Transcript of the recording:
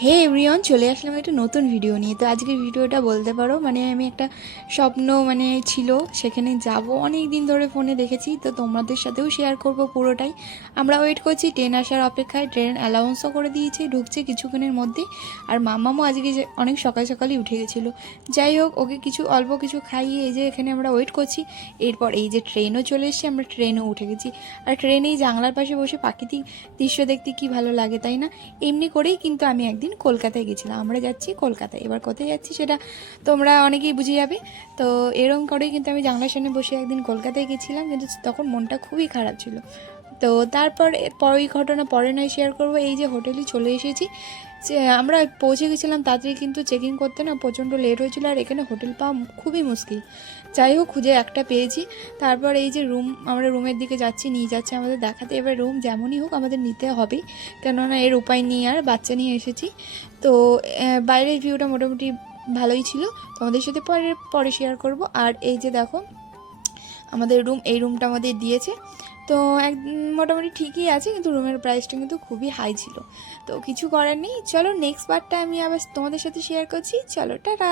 হে everyone, চলে আসলাম একটা নতুন ভিডিও নিয়ে। তো আজকের ভিডিওটা বলতে পারো আমি একটা স্বপ্ন ছিল, সেখানে যাব। অনেক দিন ধরে ফোনে দেখেছি, তো তোমাদের সাথেও শেয়ার করব পুরোটাই। আমরা ওয়েট করছি ট্রেন আসার অপেক্ষায়। ট্রেন অ্যালাউন্সও করে দিয়েছে, ঢুকছে কিছুক্ষণের মধ্যে। আর মাম্মামও আজকে অনেক সকাল সকালই উঠে গেছিলো। যাই হোক, ওকে অল্প কিছু খাইয়ে এই যে এখানে আমরা ওয়েট করছি। এরপর এই যে ট্রেনও চলে এসেছে, আমরা ট্রেনও উঠে গেছি। আর ট্রেনেই জানলার পাশে বসে প্রাকৃতিক দৃশ্য দেখতে কি ভালো লাগে, তাই না? এমনি করেই কিন্তু আমি একদিন কলকাতায় গেছিলাম। আমরা যাচ্ছি কলকাতায়, এবার কোথায় যাচ্ছি সেটা তোমরা অনেকেই বুঝে যাবে। তো এরকম করেই কিন্তু আমি জানলার সামনে বসে একদিন কলকাতায় গেছিলাম, কিন্তু তখন মনটা খুবই খারাপ ছিল। তো তারপর ওই ঘটনা পরে নয় শেয়ার করবো। এই যে হোটেলে চলে এসেছি, আমরা পৌঁছে গেছিলাম তাড়াতাড়ি, কিন্তু চেকিং করতে না প্রচণ্ড লেট হয়েছিল, আর এখানে হোটেল পাওয়া খুবই মুশকিল। যাই হোক, খুঁজে একটা পেয়েছি। তারপর এই যে আমরা রুমের দিকে যাচ্ছি, নিয়ে যাচ্ছে আমাদের দেখাতে। এবার রুম যেমনই হোক আমাদের নিতে হবেই, কেননা এর উপায় নেই, আর বাচ্চা নিয়ে এসেছি। তো বাইরের ভিউটা মোটামুটি ভালোই ছিল, তোমাদের সাথে পরে পরে শেয়ার করব। আর এই যে দেখো আমাদের রুম, এই রুমটা আমাদের দিয়েছে। তো মোটামুটি ঠিকই আছে, কিন্তু রুমের প্রাইসটা কিন্তু খুবই হাই ছিল। তো কিছু করার নেই, চলো নেক্সট পার্টটা আমি আবার তোমাদের সাথে শেয়ার করছি। চলো, টাটা।